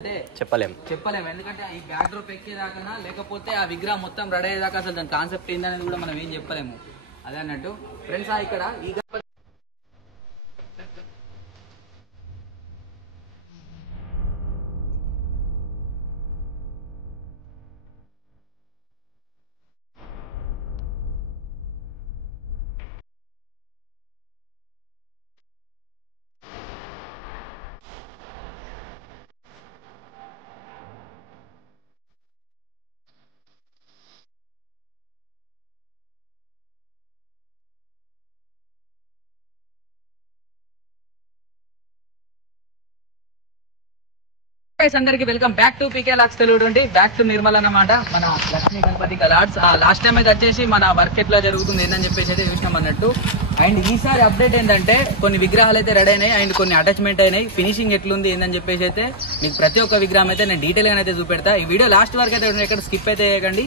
చెప్పలేము ఎందుకంటే ఈ బ్యాక్ డ్రాప్ ఎక్కేదాకా లేకపోతే ఆ విగ్రహం మొత్తం రెడీ అయ్యేదాకా అసలు దాని కాన్సెప్ట్ ఏందనేది కూడా మనం ఏం చెప్పలేము. అదే అన్నట్టు ఫ్రెండ్స్ ఇక్కడ ఈ అందరికి welcome back to PK lakhs Telugu 20 back to Nirmal అన్నమాట. మన లక్ష్మీ గణపతి కలాడ్స్ లాస్ట్ టైం అయితే వచ్చేసి మన వర్క్ ఎట్లా జరుగుతుంది ఏందని చెప్పేసి అయితే చూసినాం అన్నట్టు. అండ్ ఈసారి అప్డేట్ ఏంటంటే కొన్ని విగ్రహాలు అయితే రెడీ అయినాయి అండ్ కొన్ని అటాచ్మెంట్ అయినాయి. ఫినిషింగ్ ఎట్లుంది ఏందని చెప్పేసి అయితే మీకు ప్రతి ఒక్క విగ్రహం అయితే నేను డీటెయిల్ గా అయితే చూపెడతా. ఈ వీడియో లాస్ట్ వరకు అయితే ఎక్కడ స్కిప్ అయితే చేయకండి.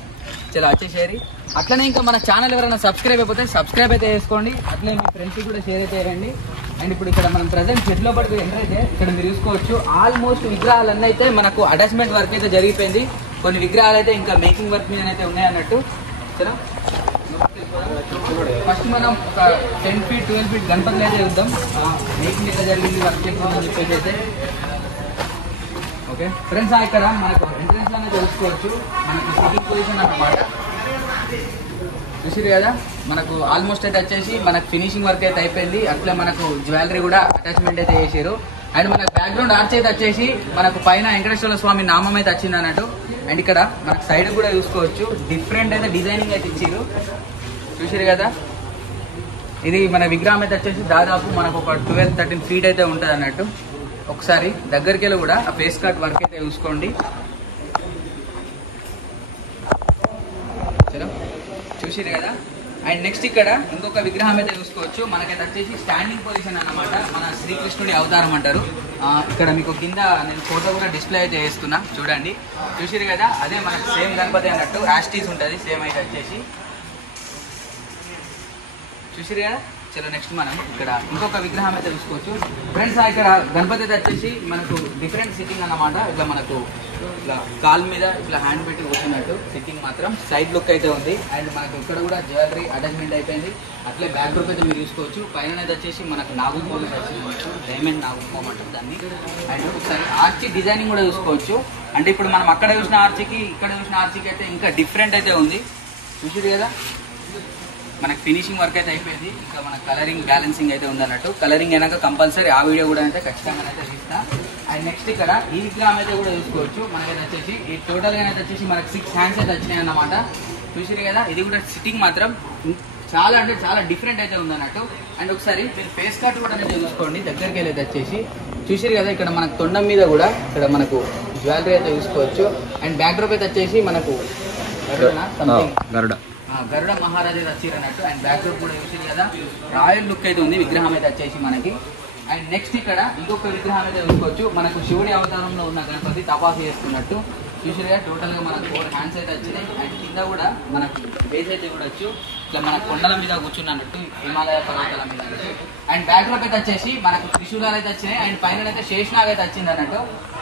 చాలా వచ్చేసేరి అట్లనే ఇంకా మన ఛానల్ ఎవరైనా సబ్స్క్రైబ్ అయిపోతే సబ్స్క్రైబ్ అయితే చేసుకోండి. అట్లనే మీ ఫ్రెండ్స్కి కూడా షేర్ అయితే చేయండి. అండ్ ఇప్పుడు ఇక్కడ మనం ప్రజెంట్ షెడ్ లోపలికి ఎంటర్ అయితే ఇక్కడ మీరు చూసుకోవచ్చు ఆల్మోస్ట్ విగ్రహాలన్నీ అయితే మనకు అటాచ్మెంట్ వర్క్ అయితే జరిగిపోయింది. కొన్ని విగ్రహాలు అయితే ఇంకా మేకింగ్ వర్క్ మీద అయితే ఉన్నాయన్నట్టు. సరే ఫస్ట్ మనం ఒక 10 feet 12 feet గణపతులు అయితే చూద్దాం. మేకింగ్ అయితే జరిగింది వర్క్ ఎక్కువ చెప్పేసి అయితే ఓకే ఫ్రెండ్స్ ఇక్కడ మనకు ఎంట్రెన్స్ లోనే తెలుసుకోవచ్చు మనకి సిట్టింగ్ పొజిషన్ అన్నమాట. చూసిరు కదా మనకు ఆల్మోస్ట్ అయితే వచ్చేసి మనకు ఫినిషింగ్ వర్క్ అయితే అయిపోయింది. అట్లా మనకు జ్యువెలరీ కూడా అటాచ్మెంట్ అయితే చేసారు. అండ్ మనకు బ్యాక్గ్రౌండ్ ఆర్చ్ అయితే వచ్చేసి మనకు పైన వెంకటేశ్వర స్వామి నామం అయితే వచ్చింది అన్నట్టు. అండ్ ఇక్కడ మనకు సైడ్ కూడా చూసుకోవచ్చు డిఫరెంట్ అయితే డిజైనింగ్ అయితే ఇచ్చారు. చూసిరు కదా ఇది మన విగ్రహం అయితే వచ్చేసి దాదాపు మనకు ఒక 12-13 feet అయితే ఉంటుంది అన్నట్టు. ఒకసారి దగ్గరికి వెళ్ళి కూడా ఆ ఫేస్ కట్ వర్క్ అయితే చూసుకోండి. చూసిరు కదా అండ్ నెక్స్ట్ ఇక్కడ ఇంకొక విగ్రహం అయితే చూసుకోవచ్చు. మనకైతే వచ్చేసి స్టాండింగ్ పొజిషన్ అన్నమాట. మన శ్రీకృష్ణుడి అవతారం అంటారు. ఇక్కడ మీకు కింద నేను ఫోటో కూడా డిస్ప్లే అయితే చేస్తున్నా చూడండి. చూసిరు కదా అదే మనకు సేమ్ గణపతి అన్నట్టు యాస్టీస్ ఉంటుంది సేమ్ అయితే వచ్చేసి. చూసిరు కదా చలో నెక్స్ట్ మనం ఇక్కడ ఇంకొక విగ్రహం అయితే చూసుకోవచ్చు. ఫ్రెండ్స్ ఇక్కడ గణపతి అయితే వచ్చేసి మనకు డిఫరెంట్ సిట్టింగ్ అన్నమాట. ఇట్లా మనకు ఇట్లా కాల్ మీద ఇట్లా హ్యాండ్ పెట్టి కూర్చున్నట్టు సిట్టింగ్ మాత్రం సైడ్ లుక్ అయితే ఉంది. అండ్ మనకు ఇక్కడ కూడా జ్యువెలరీ అటాచ్మెంట్ అయిపోయింది. అట్లే బ్యాక్ డ్రాప్ అయితే మీరు చూసుకోవచ్చు. పైన అయితే వచ్చేసి మనకు నాగుపాము వచ్చింది డైమండ్ నాగుపాము అంటారు దాన్ని. అండ్ ఒకసారి ఆర్చి డిజైనింగ్ కూడా చూసుకోవచ్చు. అంటే ఇప్పుడు మనం అక్కడ చూసిన ఆర్చికి ఇక్కడ చూసిన ఆర్చికి అయితే ఇంకా డిఫరెంట్ అయితే ఉంది. చూసిరు కదా మనకు ఫినిషింగ్ వర్క్ అయితే అయిపోయింది. ఇంకా మన కలరింగ్ బ్యాలెన్సింగ్ అయితే ఉందన్నట్టు. కలరింగ్ అయినాక కంపల్సరీ ఆ వీడియో కూడా అయితే ఖచ్చితంగా అయితే తీస్తా. అండ్ నెక్స్ట్ ఇక్కడ ఈ విగ్రహం అయితే కూడా చూసుకోవచ్చు. మనకైతే వచ్చేసి ఈ టోటల్గా అయితే వచ్చేసి మనకు 6 hands అయితే వచ్చినాయి అన్నమాట. చూసిరు కదా ఇది కూడా సిట్టింగ్ మాత్రం చాలా అంటే చాలా డిఫరెంట్ అయితే ఉందన్నట్టు. అండ్ ఒకసారి మీరు ఫేస్ కట్ కూడా అయితే చూసుకోండి దగ్గరికి వెళ్ళి వచ్చేసి. చూసిరు కదా ఇక్కడ మనకు తొండం మీద కూడా ఇక్కడ మనకు జ్యువెలరీ అయితే చూసుకోవచ్చు. అండ్ బ్యాక్ డ్రాప్ అయితే వచ్చేసి మనకు గరుడ మహారాజు వచ్చారు అన్నట్టు. అండ్ బ్యాక్ డ్రాప్ కూడా చూసారు కదా రాయల్ లుక్ అయితే ఉంది విగ్రహం అయితే వచ్చేసి మనకి. అండ్ నెక్స్ట్ ఇక్కడ ఇంకొక విగ్రహం అయితే చూసుకోవచ్చు. మనకు శివుడి అవతారంలో ఉన్న గణపతి తపాసు చేస్తున్నట్టు. చూసారుగా టోటల్ గా మనకు 4 hands అయితే వచ్చినాయి. అండ్ కింద కూడా మనకు బేస్ అయితే కూడా వచ్చు ఇట్లా మన కొండల మీద కూర్చున్నట్టు హిమాలయ పర్వతాల మీద. అండ్ బ్యాక్ డ్రాప్ అయితే వచ్చేసి మనకు త్రిశూలాలు అయితే వచ్చినాయి. అండ్ పైన అయితే శేషనాగ్ అయితే వచ్చింది అన్నట్టు.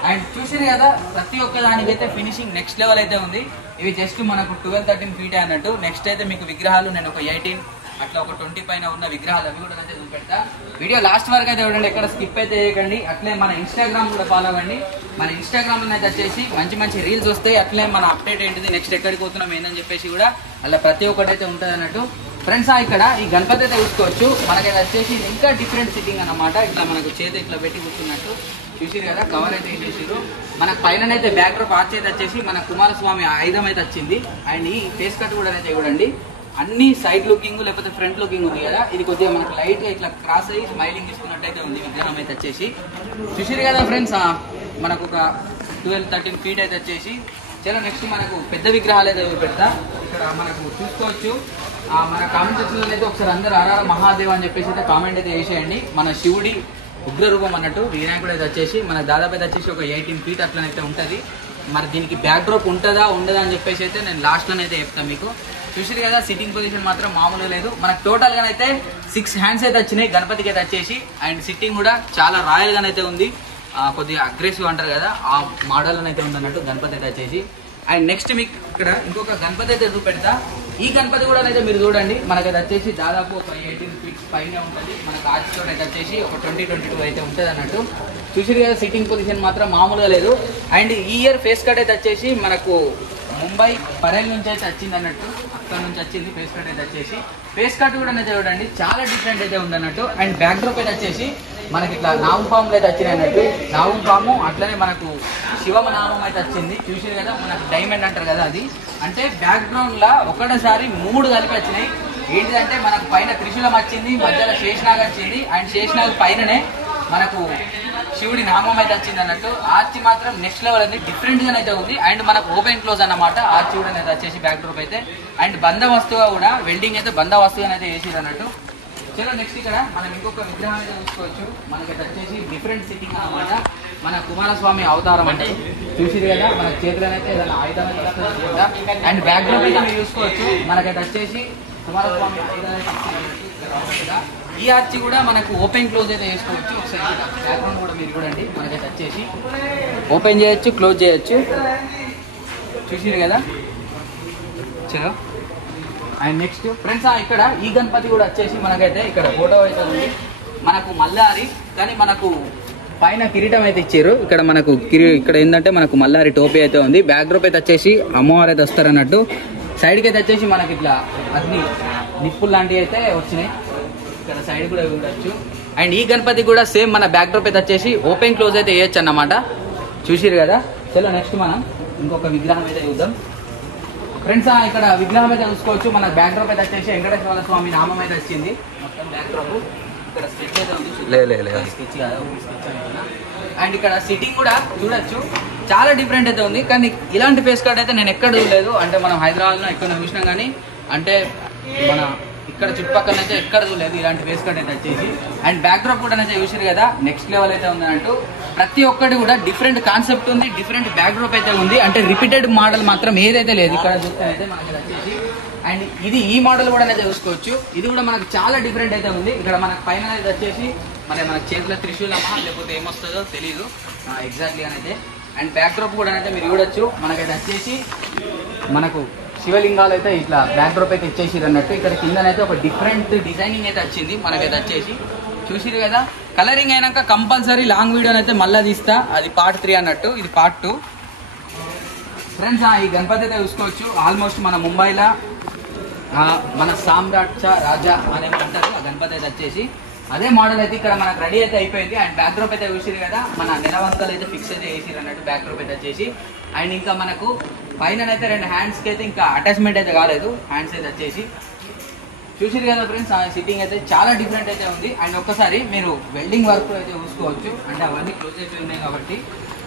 అండ్ చూసారు కదా ప్రతి ఒక్క దానికి అయితే ఫినిషింగ్ నెక్స్ట్ లెవెల్ అయితే ఉంది. ఇవి జస్ట్ మనకు 12-13 feet అన్నట్టు. నెక్స్ట్ అయితే మీకు విగ్రహాలు నేను ఒక 18 అట్లా ఒక 20 పైన ఉన్న విగ్రహాలు అవి కూడా అయితే చూపెడతా. వీడియో లాస్ట్ వరకు అయితే చూడండి ఎక్కడ స్కిప్ అయితే చేయకండి. అట్లే మన ఇన్స్టాగ్రామ్ కూడా ఫాలో అవ్వండి. మన ఇన్స్టాగ్రామ్ లో అయితే వచ్చేసి మంచి మంచి రీల్స్ వస్తాయి. అట్లే మన అప్డేట్ ఏంటిది నెక్స్ట్ ఎక్కడికి పోతున్నాం ఏందని చెప్పేసి కూడా అలా ప్రతి ఒక్కటి అయితే ఉంటుంది అన్నట్టు. ఫ్రెండ్స్ ఇక్కడ ఈ గణపతి అయితే చూసుకోవచ్చు. మనకైతే వచ్చేసి ఇంకా డిఫరెంట్ సిట్టింగ్ అన్నమాట. ఇట్లా మనకు చేతి ఇట్లా పెట్టి కూర్చున్నట్టు. చూసిరు కదా కవర్ అయితే వేసేసారు. మనకు పైన అయితే బ్యాక్ డ్రాప్ ఆర్చ్ అయితే వచ్చేసి మన కుమారస్వామి ఆయుధం అయితే వచ్చింది. అండ్ ఈ ఫేస్ కట్ కూడా అయితే చూడండి అన్ని సైడ్ లుకింగ్ లేకపోతే ఫ్రంట్ లుకింగ్ ఉంది కదా. ఇది కొద్దిగా మనకు లైట్ గా ఇట్లా క్రాస్ అయ్యి స్మైలింగ్ ఇస్తున్నట్టయితే ఉంది విగ్రహం అయితే వచ్చేసి. చూసిరు కదా ఫ్రెండ్స్ మనకు ఒక 12-13 feet అయితే వచ్చేసి. చలో నెక్స్ట్ మనకు పెద్ద విగ్రహాలు అయితే పెడతా. ఇక్కడ మనకు చూసుకోవచ్చు మన కామెంట్ సెక్షన్ లో అయితే ఒకసారి అందరు ఆర్ఆర్ మహాదేవ్ అని చెప్పేసి అయితే కామెంట్ అయితే చేసేయండి. మన శివుడి ఉగ్రరూపం అన్నట్టు వినాయకుడు అయితే వచ్చేసి మనకు దాదాపు అయితే వచ్చేసి ఒక 18 feet అట్లనైతే ఉంటుంది. మరి దీనికి బ్యాక్ డ్రాప్ ఉంటుందా ఉండదా అని చెప్పేసి అయితే నేను లాస్ట్లోనే అయితే చెప్తాను మీకు. చూసిరు కదా సిట్టింగ్ పొజిషన్ మాత్రం మామూలుగా లేదు. మనకు టోటల్ గానైతే 6 hands అయితే వచ్చినాయి గణపతికి అయితే వచ్చేసి. అండ్ సిట్టింగ్ కూడా చాలా రాయల్ గానైతే ఉంది. కొద్దిగా అగ్రెసివ్ అంటారు కదా, ఆ మోడల్ అయితే ఉందన్నట్టు గణపతి అయితే వచ్చేసి. అండ్ నెక్స్ట్ మీకు ఇక్కడ ఇంకొక గణపతి అయితే చూపెడతా. ఈ గణపతి కూడా అయితే మీరు చూడండి, మనకైతే వచ్చేసి దాదాపు ఒక 18 ఫీట్స్ పైన ఉంటుంది. మనకు ఆర్చితో అయితే వచ్చేసి ఒక 20-22 అయితే ఉంటుంది అన్నట్టు. చూసిరు కదా, సిట్టింగ్ పొజిషన్ మాత్రం మామూలుగా లేదు. అండ్ ఈ ఇయర్ ఫేస్ కట్ అయితే వచ్చేసి మనకు ముంబై పరేల్ నుంచి అయితే వచ్చింది అన్నట్టు, అక్కడ నుంచి వచ్చింది ఫేస్ కట్ అయితే వచ్చేసి. ఫేస్ కట్ కూడా అయితే చూడండి చాలా డిఫరెంట్ అయితే ఉందన్నట్టు. అండ్ బ్యాక్ డ్రాప్ అయితే వచ్చేసి మనకి ఇట్లా నామం పాములు అయితే వచ్చినాయి అన్నట్టు. నామం పాము అట్లనే మనకు శివమ నామం అయితే వచ్చింది. చూసారు కదా, మనకు డైమండ్ అంటారు కదా, అది అంటే బ్యాక్గ్రౌండ్ లా ఒకటేసారి 3 కలిపి వచ్చినాయి. ఏంటిదంటే మనకు పైన త్రిశూలం వచ్చింది, మధ్యలో శేషనాగ్ వచ్చింది. అండ్ శేషనాగ్ పైననే మనకు శివుడి నామం అయితే వచ్చింది అన్నట్టు. ఆర్చి మాత్రం నెక్స్ట్ లెవెల్ అయితే డిఫరెంట్ గా అయితే ఉంది. అండ్ మనకు ఓపెన్ క్లోజ్ అన్నమాట ఆర్చి కూడా అయితే వచ్చేసి బ్యాక్ డ్రాప్ అయితే. అండ్ బంద వస్తువుగా కూడా వెల్డింగ్ అయితే బంద వస్తువుగా అయితే వేసిరు అన్నట్టు. చలో నెక్స్ట్ ఇక్కడ మనం ఇంకొక విగ్రహం అయితే చూసుకోవచ్చు. మనకైతే వచ్చేసి డిఫరెంట్ సిట్టింగ్ అన్నమాట. మన కుమారస్వామి అవతారం అంటే చూసిరు కదా, మన చేతులనైతే ఏదైనా ఆయుధం అయితే వస్తుంది. అండ్ బ్యాక్ డ్రాప్ అయితే మీరు చూసుకోవచ్చు. మనకైతే వచ్చేసి కుమారస్వామి ఆయుధాలు. ఈ ఆర్చి కూడా మనకు ఓపెన్ క్లోజ్ అయితే వేసుకోవచ్చు. ఒకసారి బ్యాక్గ్రౌండ్ కూడా మీరు చూడండి, మనకైతే వచ్చేసి ఓపెన్ చేయొచ్చు, క్లోజ్ చేయొచ్చు. చూసిరు కదా. చలో అండ్ నెక్స్ట్ ఫ్రెండ్స్ ఇక్కడ ఈ గణపతి కూడా వచ్చేసి మనకైతే ఇక్కడ ఫోటో అయితే ఉంది. మనకు మల్లారి కానీ మనకు పైన కిరీటం అయితే ఇచ్చారు. ఇక్కడ మనకు ఇక్కడ ఏంటంటే మనకు మల్లారి టోపీ అయితే ఉంది. బ్యాక్ డ్రాప్ అయితే వచ్చేసి అమ్మవారు అయితే వస్తారు అన్నట్టు. సైడ్కి అయితే వచ్చేసి మనకి ఇట్లా అగ్ని నిప్పులు లాంటివి అయితే వచ్చినాయి. ఇక్కడ సైడ్ కూడా చూడొచ్చు. అండ్ ఈ గణపతి కూడా సేమ్ మన బ్యాక్ డ్రాప్ అయితే వచ్చేసి ఓపెన్ క్లోజ్ అయితే వేయచ్చు అన్నమాట. చూసిరు కదా. చలో నెక్స్ట్ మనం ఇంకొక విగ్రహం అయితే చూద్దాం. ఫ్రెండ్స్ ఇక్కడ విగ్రహం అయితే చూసుకోవచ్చు. మన బ్యాక్ డ్రాప్ అయితే వచ్చేసి వెంకటేశ్వర స్వామి నామం అయితే వచ్చింది. మొత్తం బ్యాక్ డ్రాప్ ఇక్కడ స్కెచ్ అయితే ఉంది. స్కెచ్ కాదు, స్కెచ్ అయితే. అండ్ ఇక్కడ సిట్టింగ్ కూడా చూడొచ్చు, చాలా డిఫరెంట్ అయితే ఉంది. కానీ ఇలాంటి ఫేస్ కట్ అయితే నేను ఎక్కడ చూడలేదు. అంటే మనం హైదరాబాద్లో ఎక్కడ చూసినాం కానీ అంటే మన ఇక్కడ చుట్టుపక్కల అయితే ఎక్కడ చూడలేదు ఇలాంటి ఫేస్ కట్ అయితే వచ్చేసి. అండ్ బ్యాక్ డ్రాప్ కూడా అయితే చూసారు కదా, నెక్స్ట్ లెవెల్ అయితే ఉంది అన్నట్టు. ప్రతి ఒక్కటి కూడా డిఫరెంట్ కాన్సెప్ట్ ఉంది, డిఫరెంట్ బ్యాక్ డ్రాప్ అయితే ఉంది. అంటే రిపీటెడ్ మోడల్ మాత్రం ఏదైతే లేదు ఇక్కడ చూస్తే అయితే మనకి వచ్చేసి. అండ్ ఇది ఈ మోడల్ కూడా అయితే చూసుకోవచ్చు. ఇది కూడా మనకు చాలా డిఫరెంట్ అయితే ఉంది. ఇక్కడ మనకు పైన అయితే వచ్చేసి మరి మనకు చేతిలో త్రిశూలమా లేకపోతే ఏమొస్తుందో తెలీదు ఎగ్జాక్ట్లీ అయితే. అండ్ బ్యాక్ డ్రాప్ కూడా అయితే మీరు చూడొచ్చు. మనకైతే వచ్చేసి మనకు శివలింగాలు అయితే ఇట్లా బ్యాక్ డ్రాప్ అయితే ఇచ్చేసిరు అన్నట్టు. ఇక్కడ కిందనైతే ఒక డిఫరెంట్ డిజైనింగ్ అయితే వచ్చింది మనకైతే వచ్చేసి. చూసిరు కదా. కలరింగ్ అయినాక కంపల్సరీ లాంగ్ వీడియో అయితే మళ్ళీ తీస్తా, అది పార్ట్ 3 అన్నట్టు, ఇది పార్ట్ 2. ఫ్రెండ్స్ ఈ గణపతి అయితే చూసుకోవచ్చు. ఆల్మోస్ట్ మన ముంబైలో మన సామ్రాట్ రాజా అనే అంటారు ఆ గణపతి అయితే వచ్చేసి. అదే మోడల్ అయితే ఇక్కడ మనకు రెడీ అయితే అయిపోయింది. అండ్ బ్యాక్ డ్రాప్ అయితే చూసిరు కదా, మన నిలవంతలు అయితే ఫిక్స్ అయితే వేసిరు అన్నట్టు బ్యాక్ డ్రాప్ అయితే వచ్చేసి. అండ్ ఇంకా మనకు పైన అయితే 2 హ్యాండ్స్కి అయితే ఇంకా అటాచ్మెంట్ అయితే కాలేదు, హ్యాండ్స్ అయితే వచ్చేసి. చూసిరు కదా ఫ్రెండ్స్, ఆ సిట్టింగ్ అయితే చాలా డిఫరెంట్ అయితే ఉంది. అండ్ ఒక్కసారి మీరు వెల్డింగ్ వర్క్ అయితే చూసుకోవచ్చు. అంటే అవన్నీ క్లోజ్ అయిపోయి ఉన్నాయి కాబట్టి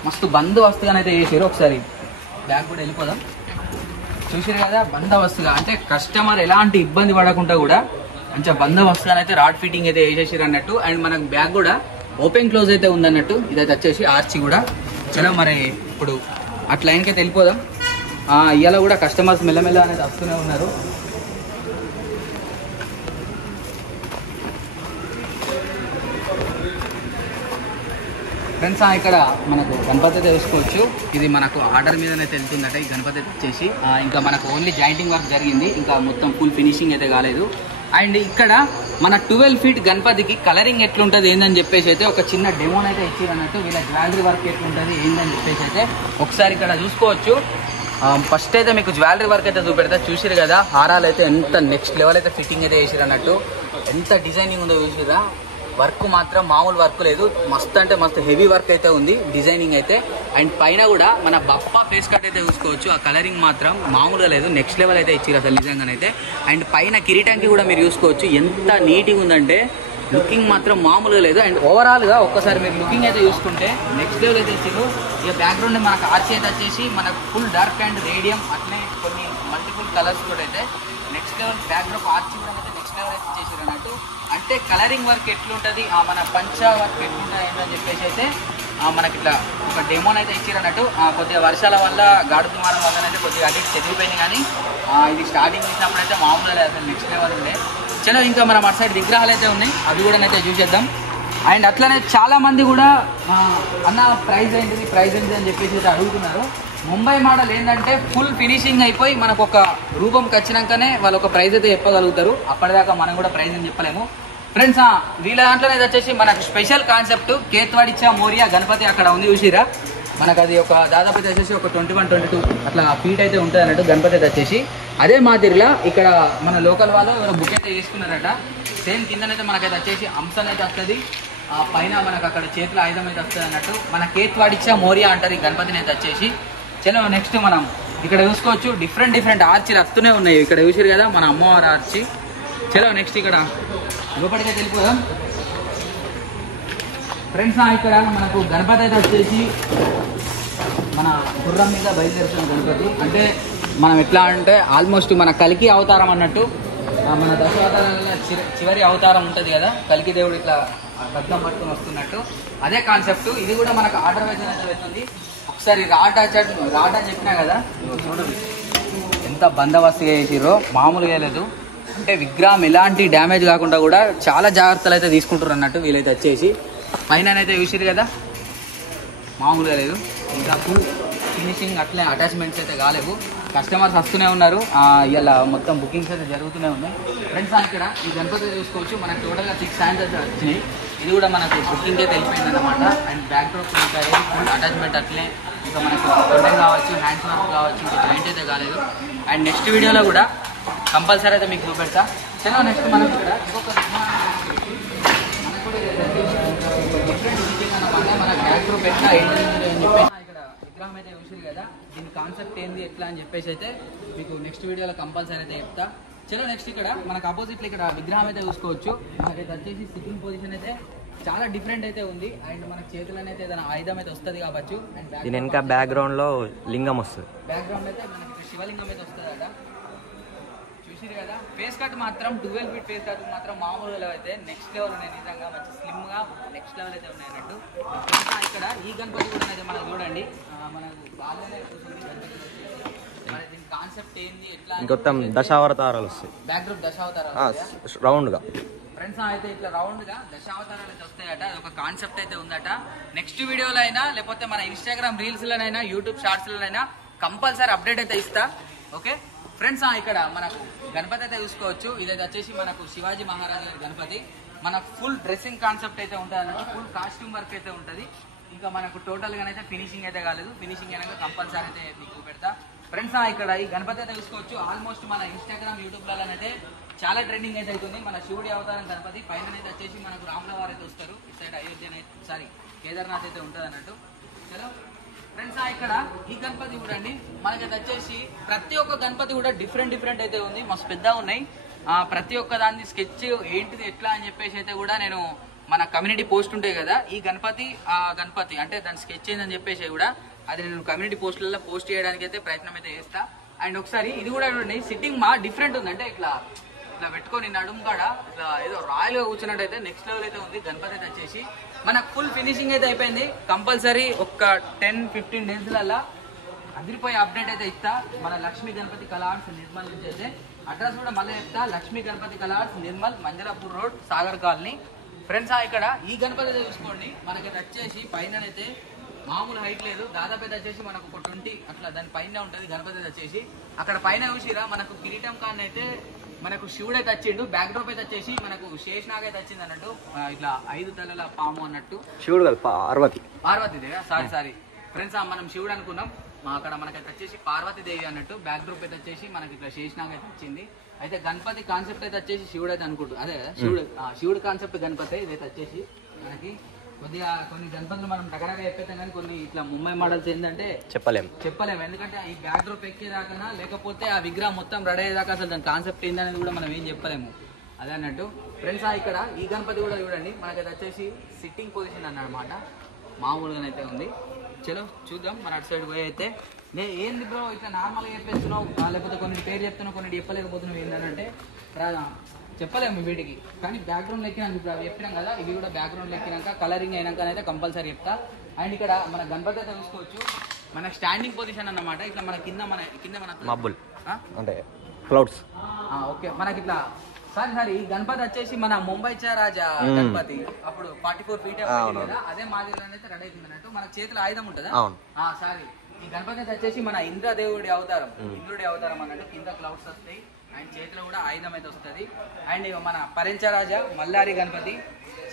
మస్తు బందోబస్తుగా అయితే చేసారు. ఒకసారి బ్యాక్ కూడా వెళ్ళిపోదాం. చూసిరు కదా, బందోబస్తుగా అంటే కస్టమర్ ఎలాంటి ఇబ్బంది పడకుండా కూడా మంచిగా బందోబస్తుగా అయితే రాడ్ ఫిట్టింగ్ అయితే వేసేసారు అన్నట్టు. అండ్ మనకు బ్యాక్ కూడా ఓపెన్ క్లోజ్ అయితే ఉందన్నట్టు. ఇదైతే వచ్చేసి ఆర్చి కూడా. చలో మరి ఇప్పుడు అట్లా లైన్కి అయితే వెళ్ళిపోదాం. ఇవాళ కూడా కస్టమర్స్ మెల్లమెల్ల అనేది వస్తూనే ఉన్నారు. ఫ్రెండ్స్ ఇక్కడ మనకు గణపతి అయితే చూసుకోవచ్చు. ఇది మనకు ఆర్డర్ మీదనే వెళ్తుందట ఈ గణపతి వచ్చేసి. ఇంకా మనకు ఓన్లీ జాయింటింగ్ వర్క్ జరిగింది, ఇంకా మొత్తం ఫుల్ ఫినిషింగ్ అయితే కాలేదు. అండ్ ఇక్కడ మన 12 ఫీట్ గణపతికి కలరింగ్ ఎట్లుంటుంది ఏందని చెప్పేసి అయితే ఒక చిన్న డెమోన్ అయితే ఇచ్చారు అన్నట్టు. వీళ్ళ జ్యువెలరీ వర్క్ ఎట్లుంటుంది ఏందని చెప్పేసి అయితే ఒకసారి ఇక్కడ చూసుకోవచ్చు. ఫస్ట్ అయితే మీకు జ్యువెలరీ వర్క్ అయితే చూపెడతా. చూసిరు కదా, హారాలు అయితే ఎంత నెక్స్ట్ లెవెల్ అయితే ఫిట్టింగ్ అయితే వేసిరు అన్నట్టు. ఎంత డిజైనింగ్ ఉందో చూసిరా. వర్క్ మాత్రం మామూలు వర్క్ లేదు, మస్తు అంటే మస్తు హెవీ వర్క్ అయితే ఉంది డిజైనింగ్ అయితే. అండ్ పైన కూడా మన బప్పా ఫేస్ కట్ అయితే చూసుకోవచ్చు. ఆ కలరింగ్ మాత్రం మామూలుగా లేదు, నెక్స్ట్ లెవెల్ అయితే ఇచ్చారు అసలు నిజంగానైతే. అండ్ పైన కిరీటానికి కూడా మీరు చూసుకోవచ్చు ఎంత నీట్గా ఉందంటే లుకింగ్ మాత్రం మామూలుగా లేదు. అండ్ ఓవరాల్గా ఒక్కసారి మీరు లుకింగ్ అయితే చూసుకుంటే నెక్స్ట్ లెవెల్ అయితే ఇచ్చారు. ఇక బ్యాక్గ్రౌండ్ మనకు ఆర్చి అయితే వచ్చేసి మనకు ఫుల్ డార్క్ అండ్ రేడియం అట్లే కొన్ని మల్టిపుల్ కలర్స్ కూడా అయితే నెక్స్ట్ లెవెల్ బ్యాక్డ్రాప్ ఆర్చి కూడా అయితే నెక్స్ట్ లెవెల్ అయితే చేసారు అన్నట్టు. అంటే కలరింగ్ వర్క్ ఎట్లుంటుంది, మన పంచా వర్క్ ఎట్లుంటుంది ఏంటని చెప్పేసి అయితే మనకి ఇట్లా ఒక డెమోన్ అయితే ఇచ్చారు అన్నట్టు. కొద్దిగా వర్షాల వల్ల గాడు దుమారం వల్ల అయితే కొద్దిగా అటు చెదిరిపోయింది. కానీ ఇది స్టార్టింగ్ ఇచ్చినప్పుడు అయితే మామూలుగా లేదు, అసలు నెక్స్ట్ లెవెల్ ఉండే. చలో ఇంకా మనం అటు సైడ్ విగ్రహాలు అయితే ఉన్నాయి, అవి కూడా అయితే చూసేద్దాం. అండ్ అట్లనే చాలా మంది కూడా అన్న ప్రైస్ ఏంటిది అని చెప్పేసి అడుగుతున్నారు. ముంబై మోడల్ ఏంటంటే ఫుల్ ఫినిషింగ్ అయిపోయి మనకు ఒక రూపంకి వచ్చినాకనే వాళ్ళు ఒక ప్రైస్ అయితే చెప్పగలుగుతారు. అప్పటిదాకా మనం కూడా ప్రైస్ అని చెప్పలేము ఫ్రెండ్స్. వీళ్ళ దాంట్లోనే వచ్చేసి మనకు స్పెషల్ కాన్సెప్ట్ కేత్వాడిచ్చా మోరియా గణపతి అక్కడ ఉంది చూసిరా. మనకు అది ఒక దాదాపు అయితే వచ్చేసి ఒక 21-22 అట్లా ఫీట్ అయితే ఉంటుంది అన్నట్టు గణపతి అయితే వచ్చేసి. అదే మాదిరిగా ఇక్కడ మన లోకల్ వాళ్ళు ఎవరో బుక్ అయితే చేసుకున్నారట. సేమ్ కిందనైతే మనకైతే వచ్చేసి అంశం అయితే వస్తుంది, పైన మనకు అక్కడ చేతుల ఆయుధం అయితే వస్తుంది అన్నట్టు. మన కేత్వాడిచ్చా మోరియా అంటారు ఈ గణపతిని అయితే వచ్చేసి. చలో నెక్స్ట్ మనం ఇక్కడ చూసుకోవచ్చు డిఫరెంట్ ఆర్చీలు వస్తూనే ఉన్నాయి. ఇక్కడ చూసారు కదా మన అమ్మవారి ఆర్చి. చలో నెక్స్ట్ ఇక్కడ లోపలికైతే వెళ్ళిపోదాం ఫ్రెండ్స్. ఇక్కడ మనకు గణపతి అయితే వచ్చేసి మన గుర్రం మీద బయలుదేరుతున్న గణపతి. అంటే మనం ఎట్లా అంటే ఆల్మోస్ట్ మన కలికి అవతారం అన్నట్టు. మన దశావతారాల చివరి అవతారం ఉంటుంది కదా కలికి దేవుడు, ఇట్లా ఖడ్గం పట్టుకుని వస్తున్నట్టు అదే కాన్సెప్ట్. ఇది కూడా మనకు ఆర్డర్ వైజ్ అయితే వెళ్తుంది. ఒకసారి రాడ్ అని చెప్పినా కదా, చూడండి ఎంత బందోబస్తుగా చేసిర్రో, మామూలుగా లేదు. అంటే విగ్రహం ఎలాంటి డ్యామేజ్ కాకుండా కూడా చాలా జాగ్రత్తలు అయితే తీసుకుంటారు అన్నట్టు వీళ్ళైతే వచ్చేసి. పైన అయితే చూసిరు కదా మామూలుగా లేదు. ఇంకా ఫుల్ ఫినిషింగ్ అట్లే అటాచ్మెంట్స్ అయితే కాలేవు. కస్టమర్స్ వస్తూనే ఉన్నారు. ఇలా మొత్తం బుకింగ్స్ అయితే జరుగుతూనే ఉన్నాయి ఫ్రెండ్స్. ఇక్కడ ఈ గణపతి చూసుకోవచ్చు మనకు టోటల్గా 6 హ్యాండ్స్ అయితే వచ్చినాయి. ఇది కూడా మనకు బుకింగ్ అయితే వెళ్ళిపోయింది అనమాట. And back drop full attachment అట్లే. ఇంకా మనకు టోటల్ కావచ్చు, హ్యాండ్స్ వర్క్ కావచ్చు, ఇంకా జాయింట్ అయితే కాలేదు. అండ్ నెక్స్ట్ వీడియోలో కూడా కంపల్సరీ అయితే మీకు చూపెడతా. చలో నెక్స్ట్ మనం ఇక్కడ ఇంకొక మనకు కూడా డిఫరెంట్ బుకింగ్ అనమాట. మన బ్యాక్ డ్రాప్ ఎట్లా ఏంటి అని చెప్పేసి ఇక్కడ విగ్రహం అయితే చూసారు కదా, దీని కాన్సెప్ట్ ఏంది ఎట్లా అని చెప్పేసి అయితే మీకు నెక్స్ట్ వీడియోలో కంపల్సరీ అయితే చెప్తా. చలో నెక్స్ట్ ఇక్కడ మనకు అపోజిట్లో ఇక్కడ విగ్రహం అయితే చూసుకోవచ్చు. మనకైతే వచ్చేసి సిట్టింగ్ పొజిషన్ అయితే చాలా డిఫరెంట్ అయితే ఉంది. అండ్ మన చేతులను అయితే ఏదైనా ఆయుధం అయితే వస్తుంది కావచ్చు. అండ్ దీని వెనక బ్యాక్గ్రౌండ్ లో లింగం వస్తుంది. బ్యాక్గ్రౌండ్ అయితే మనకి శివలింగం అయితే వస్తుంది అట. చూసిరు కదా ఫేస్ కట్ మాత్రం 12 ఫీట్ ఫేస్ కట్ మాత్రం మామూలుగా అయితే నెక్స్ట్ లెవెల్ ఉన్నాయి. నిజంగా మంచి స్లిమ్ గా నెక్స్ట్ లెవెల్ అయితే ఉన్నాయి అన్నట్టు. ఇక్కడ ఈ గణపతి కూడా అయితే మనం చూడండి మనకు బాగానే మరి దీని కాన్సెప్ట్ ఏంది ఎట్లా మొత్తం దశావతారాలు వస్తాయి. బ్యాక్ డ్రాప్ దశావతారాలు రౌండ్ గా ఫ్రెండ్స్. అయితే ఇట్లా రౌండ్ గా దశావతారాలు అయితే వస్తాయట. అది ఒక కాన్సెప్ట్ అయితే ఉందట. నెక్స్ట్ వీడియోలో అయినా లేకపోతే మన ఇన్స్టాగ్రామ్ రీల్స్ లోనైనా యూట్యూబ్ షార్ట్స్ లోనైనా కంపల్సరీ అప్డేట్ అయితే ఇస్తా. Okay friends. ఇక్కడ మనకు గణపతి అయితే చూసుకోవచ్చు. ఇదైతే వచ్చేసి మనకు శివాజీ మహారాజు గారి గణపతి. మనకు ఫుల్ డ్రెస్సింగ్ కాన్సెప్ట్ అయితే ఉంటుంది అన్నట్టు. ఫుల్ కాస్ట్యూమ్ వర్క్ అయితే ఉంటుంది. ఇంకా మనకు టోటల్ గానైతే ఫినిషింగ్ అయితే కాలేదు. ఫినిషింగ్ అయినాక కంపల్సరీ అయితే మీకు పెడతా ఫ్రెండ్స్. ఇక్కడ ఈ గణపతి అయితే చూసుకోవచ్చు. ఆల్మోస్ట్ మన ఇన్స్టాగ్రామ్ యూట్యూబ్లలోనైతే చాలా ట్రెండింగ్ అయితే అవుతుంది. మన శివుడి అవతారం గణపతి పైన అయితే వచ్చేసి మనకు రాముల వారు అయితే వస్తారు. ఇటు సైడ్ అయోధ్య కేదార్నాథ్ అయితే ఉంటుంది అన్నట్టు. చలో ఫ్రెండ్స్. ఇక్కడ ఈ గణపతి చూడండి మనకైతే వచ్చేసి ప్రతి ఒక్క గణపతి కూడా డిఫరెంట్ అయితే ఉంది. మస్తు పెద్దగా ఉన్నాయి. ప్రతి ఒక్క దాన్ని స్కెచ్ ఏంటిది ఎట్లా అని చెప్పేసి అయితే కూడా నేను మన కమ్యూనిటీ పోస్ట్ ఉంటాయి కదా, ఈ గణపతి గణపతి అంటే దాని స్కెచ్ ఏందని చెప్పేసి కూడా అది నేను కమ్యూనిటీ పోస్టులలో పోస్ట్ చేయడానికి అయితే ప్రయత్నం అయితే చేస్తా. అండ్ ఒకసారి ఇది కూడా చూడండి సిట్టింగ్ డిఫరెంట్ ఉంది. అంటే ఇట్లా పెట్టుకొని నడుము కాడ ఇట్లా ఏదో రాయల్ గా కూర్చున్నట్టు అయితే నెక్స్ట్ లెవెల్ అయితే ఉంది. గణపతి అయితే వచ్చేసి మనకు ఫుల్ ఫినిషింగ్ అయితే అయిపోయింది. కంపల్సరీ ఒక 10-15 డేస్లలో అదిరిపోయి అప్డేట్ అయితే ఇస్తా. మన లక్ష్మీ గణపతి కళార్ట్స్ నిర్మల్ నుంచి అయితే అడ్రస్ కూడా మళ్ళీ చెప్తా. Lakshmi Ganapati Kala arts Nirmal, Manjarapur road, Sagar colony friends. ఇక్కడ ఈ గణపతి అయితే చూసుకోండి మనకైతే వచ్చేసి పైన అయితే మామూలు హైట్ లేదు. దాదాపు అయితే వచ్చేసి మనకు ఒక 20 అట్లా దాని పైన ఉంటుంది గణపతి అయితే వచ్చేసి. అక్కడ పైన చూసిరా మనకు కిరీటం కాన్ అయితే మనకు శివుడు అయితే వచ్చిండు. బ్యాక్ డ్రాప్ అయితే వచ్చేసి మనకు శేషనాగ్ అయితే వచ్చింది అన్నట్టు. ఇట్లా 5 తలల పాము అన్నట్టు. శివుడు కాదు పార్వతీదేవి. సారీ ఫ్రెండ్స్ మనం శివుడు అనుకున్నాం. అక్కడ మనకైతే వచ్చేసి పార్వతీదేవి అన్నట్టు. బ్యాక్ డ్రాప్ అయితే వచ్చేసి మనకి ఇట్లా శేషనాగ్ అయితే వచ్చింది. అయితే గణపతి కాన్సెప్ట్ అయితే వచ్చేసి శివుడు అయితే అనుకుంటు అదే కదా శివుడు కాన్సెప్ట్ గణపతి ఇదైతే వచ్చేసి మనకి కొద్దిగా కొన్ని గణపతులు మనం దగ్గరగా చెప్పేస్తాం కానీ కొన్ని ఇట్లా ముంబై మోడల్స్ ఏంటంటే చెప్పలేము. ఎందుకంటే ఈ బ్యాక్ డ్రాప్ ఎక్కేదాకా లేకపోతే ఆ విగ్రహం మొత్తం రెడీ అయ్యేదాకా అసలు దాని కాన్సెప్ట్ ఏందనేది కూడా మనం ఏం చెప్పలేము. అదే అన్నట్టు ఫ్రెండ్స్. ఇక్కడ ఈ గణపతి కూడా చూడండి మనకైతే వచ్చేసి సిట్టింగ్ పొజిషన్ అన్నమాట. మామూలుగానైతే ఉంది. చలో చూద్దాం. మన అటు సైడ్ పోయి అయితే ఏంది బ్రో ఇట్లా నార్మల్గా చెప్పేస్తున్నావు లేకపోతే కొన్ని పేరు చెప్తున్నావు కొన్ని చెప్పలేకపోతున్నావు ఏంటంటే చెప్పలేము వీటికి. కానీ బ్యాక్గ్రౌండ్ ఎక్కినాక ఇప్పుడు అవి చెప్పినాం కదా, ఇవి కూడా బ్యాక్గ్రౌండ్ ఎక్కినాక కలరింగ్ అయినాక అయితే కంపల్సరీ చెప్తా. అండ్ ఇక్కడ మన గణపతి అయితే చూసుకోవచ్చు మన స్టాండింగ్ పొజిషన్ అన్నమాట. ఇట్లా మన కింద మన మబ్బులు అంటే క్లౌడ్స్. ఓకే మనకి ఇట్లా సార్ ఈ గణపతి వచ్చేసి మన ముంబైచా రాజా గణపతి అప్పుడు 44 feet కదా, అదే మాదిరిలోనే అయితే రెడీ అవుతుంది అన్నట్టు. మన చేతిలో ఆయుధం ఉంటుందా? సారీ, ఈ గణపతి అయితే వచ్చేసి మన ఇంద్రుడి అవతారం అన్నట్టు. కింద క్లౌడ్స్ వస్తాయి అండ్ చేతిలో కూడా ఆయుధం అయితే వస్తుంది. అండ్ మన పరంచరాజా మల్లారి గణపతి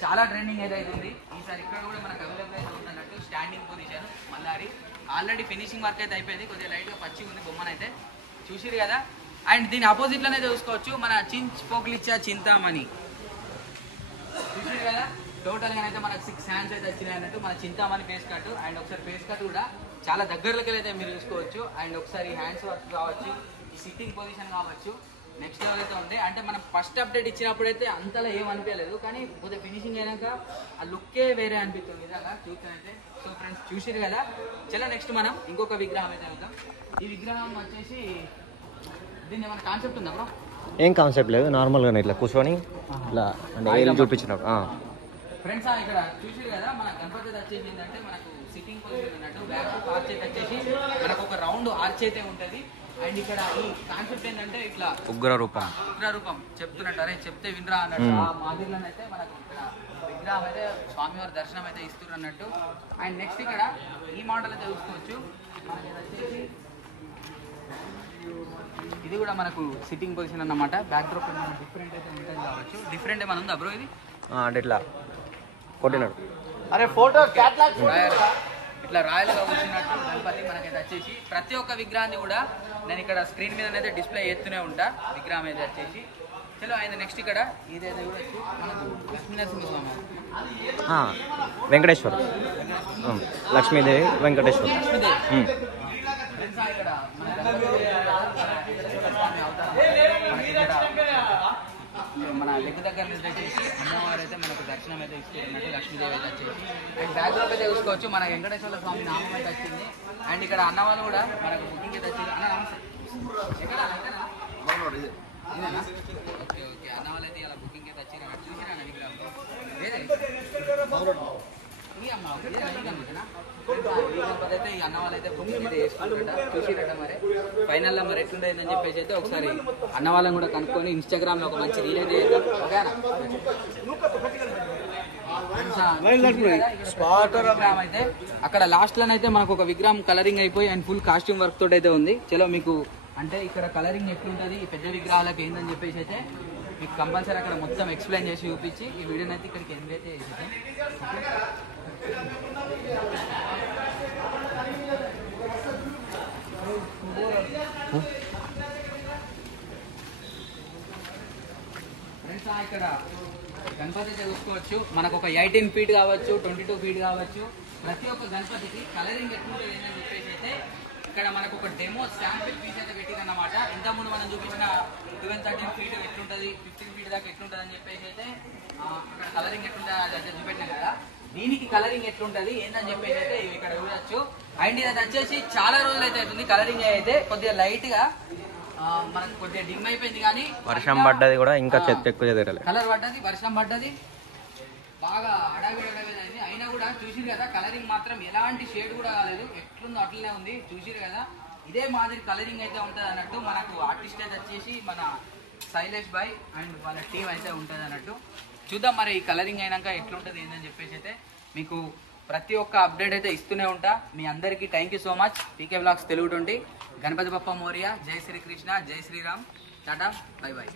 చాలా ట్రెండింగ్ అయితే అవుతుంది ఈసారి. ఇక్కడ కూడా మనకు అవైలబుల్ అయితే ఉందన్నట్టు. స్టాండింగ్ పొజిషన్ మల్లారి ఆల్రెడీ ఫినిషింగ్ వర్క్ అయితే అయిపోయింది, కొద్దిగా లైట్గా పచ్చి ఉంది బొమ్మనైతే చూసిరు కదా. అండ్ దీని ఆపోజిట్ లోనే చూసుకోవచ్చు మన చింపోక్లిచ్చా చింతామణి చూసిరు కదా. టోటల్ గా అయితే మనకు 6 hands అయితే వచ్చినాయి అన్నట్టు. మన చింతామణి ఫేస్ కట్ అండ్ ఒకసారి ఫేస్ కట్ కూడా చాలా దగ్గరలోకి అయితే మీరు చూసుకోవచ్చు. అండ్ ఒకసారి హ్యాండ్స్ వర్క్ కావచ్చు, ఈ సిట్టింగ్ పొజిషన్ కావచ్చు, నెక్స్ట్ లెవెల్ అయితే ఉంది. అంటే మనం ఫస్ట్ అప్డేట్ ఇచ్చినప్పుడు అయితే అంతలా ఏం అనిపించలేదు, కానీ కొద్దిగా ఫినిషింగ్ అయినాక ఆ లుక్కే వేరే అనిపిస్తుంది నిజంగా చూస్తే అయితే. సో ఫ్రెండ్స్ చూసిరు కదా. చలో నెక్స్ట్ మనం ఇంకొక విగ్రహం అయితే వెళ్దాం. ఈ విగ్రహం వచ్చేసి దీన్ని ఏమైనా కాన్సెప్ట్ ఉందా బ్రో? ఏం కాన్సెప్ట్ లేదు, నార్మల్గానే ఇట్లా కూర్చొని ఇట్లా అంటే ఏం చూపించినప్పుడు. ఫ్రెండ్స్ ఇక్కడ చూసిరు కదా, మన గణపతి వచ్చేసి ఏంటంటే మనకు సిట్టింగ్ పొజిషన్ అన్నట్టు. బ్యాక్ ఆర్చ్ అయితే వచ్చేసి మనకు ఒక రౌండ్ ఆర్చ్ అయితే ఉంటుంది. అండ్ ఇక్కడ ఈ కాన్సెప్ట్ ఏంటంటే ఇట్లా ఉగ్ర రూపం చెప్తున్నట్టు, అరే చెప్తే వినరా అన్నట్టు. ఆ మాదిరిలోనైతే మనకు ఇక్కడ విగ్రహం అయితే స్వామివారి దర్శనం అయితే ఇస్తున్నారు అన్నట్టు. అండ్ నెక్స్ట్ ఇక్కడ ఈ మోడల్ అయితే చూసుకోవచ్చు. మనకి వచ్చేసి ఇది కూడా మనకు సిట్టింగ్ పొజిషన్ అన్నమాట. బ్యాక్ డ్రాప్ డిఫరెంట్ అయితే ఉంటుంది కావచ్చు. డిఫరెంట్ ఏమైనా ఉందా బ్రో ఇది? అంటే ఇట్లా కొట్టినాడు. అరే ఫోటో ఇట్లా రాయలుగా వచ్చినట్టు గణపతి మనకైతే వచ్చేసి. ప్రతి ఒక్క విగ్రహాన్ని కూడా నేను ఇక్కడ స్క్రీన్ మీద అయితే డిస్ప్లే చేస్తూనే ఉంటా విగ్రహం అయితే వచ్చేసి. చలో ఆయన నెక్స్ట్ ఇక్కడ ఇదైతే కూడా మనకు లక్ష్మీనరసింహస్వామి, వెంకటేశ్వర, లక్ష్మీదేవి, వెంకటేశ్వర. ఇక్కడ మన లెగ్ దగ్గర నుంచి వచ్చేసి అమ్మవారు అయితే మనకు దర్శనం అయితే ఇస్తున్నట్టు లక్ష్మీదేవి అయితే వచ్చేసి. అండ్ బ్యాక్గ్రౌండ్ అయితే చూసుకోవచ్చు మన వెంకటేశ్వర స్వామి నామం అయితే వచ్చింది. అండ్ ఇక్కడ అన్నవాళ్ళు కూడా మనకు బుకింగ్ అయితే వచ్చింది. అన్న నమస్తే, ఎక్కడ ఓకే అన్నవాళ్ళు అయితే ఇలా బుకింగ్ అయితే వచ్చారు అన్నట్టు. చూసిరా అన్న విగ్రహం అయితే ఈ అన్న వాళ్ళైతే బుకింగ్ అయితే వేసుకుంటారట. చూసిరట మరి ఫైనల్లో మరి ఎట్లుండేదని చెప్పేసి అయితే ఒకసారి అన్న వాళ్ళని కూడా కనుక్కొని ఇన్స్టాగ్రామ్ లో ఒక మంచి రీల్ అయితే చేద్దాం. ఓకేనా? అయితే అక్కడ లాస్ట్ లోనైతే మనకు ఒక విగ్రహం కలరింగ్ అయిపోయి అండ్ ఫుల్ కాస్ట్యూమ్ వర్క్ తోటి అయితే ఉంది. చలో మీకు అంటే ఇక్కడ కలరింగ్ ఎట్లుంటది ఈ పెద్ద విగ్రహాలకు ఏందని చెప్పేసి అయితే మీకు కంపల్సరీ అక్కడ మొత్తం ఎక్స్ప్లెయిన్ చేసి చూపించి ఈ వీడియోని అయితే ఇక్కడికి ఎండ్ అయితే చేసేది. ఫ్రెండ్స్ ఇక్కడ గణపతి అయితే చూసుకోవచ్చు. మనకు ఒక 18 feet కావచ్చు, 22 feet కావచ్చు. ప్రతి ఒక్క గణపతికి కలరింగ్ ఎట్లుంటుంది ఏంటని చెప్పేసి అయితే ఇక్కడ మనకు ఒక డెమో శాంపిల్ పీస్ అయితే పెట్టిందన్నమాట. ఇంతకుముందు మనం చూపించిన 12-13 feet ఎట్లుంటుంది, 15 feet దాకా ఎట్లుంటుంది అని చెప్పేసి అయితే అక్కడ కలరింగ్ ఎట్లుంటుంది అది అయితే చూపెట్టినాం కదా. దీనికి కలరింగ్ ఎట్లుంటది ఏందని చెప్పేసి అయితే ఇక్కడ చూడొచ్చు. అండ్ ఇది వచ్చేసి చాలా రోజులు అయితే అవుతుంది కలరింగ్ అయితే కొద్దిగా లైట్ గా మనకు కొద్దిగా డిమ్ అయిపోయింది, కానీ వర్షం పడ్డది కూడా ఇంకా చెత్త ఎక్కువ కలర్ పడ్డది, వర్షం పడ్డది, బాగా అడవిడి అయింది. అయినా కూడా చూసిరు కదా కలరింగ్ మాత్రం ఎలాంటి షేడ్ కూడా కాలేదు, ఎట్లుందో అట్లనే ఉంది. చూసిరు కదా ఇదే మాదిరి కలరింగ్ అయితే ఉంటుంది అన్నట్టు. మనకు ఆర్టిస్ట్ అయితే వచ్చేసి మన శైలేష్ భాయ్ అండ్ వాళ్ళ టీం అయితే ఉంటుంది అన్నట్టు. చూద్దాం మరి ఈ కలరింగ్ అయినాక ఎట్లుంటుంది ఏందని చెప్పేసి అయితే మీకు ప్రతి ఒక్క అప్డేట్ అయితే ఇస్తూనే ఉంటా. మీ అందరికీ thank you so much. PK vlogs Telugu 20. Ganapati Bappa Morya. జై శ్రీకృష్ణ, జై శ్రీరామ్. Tata, by by.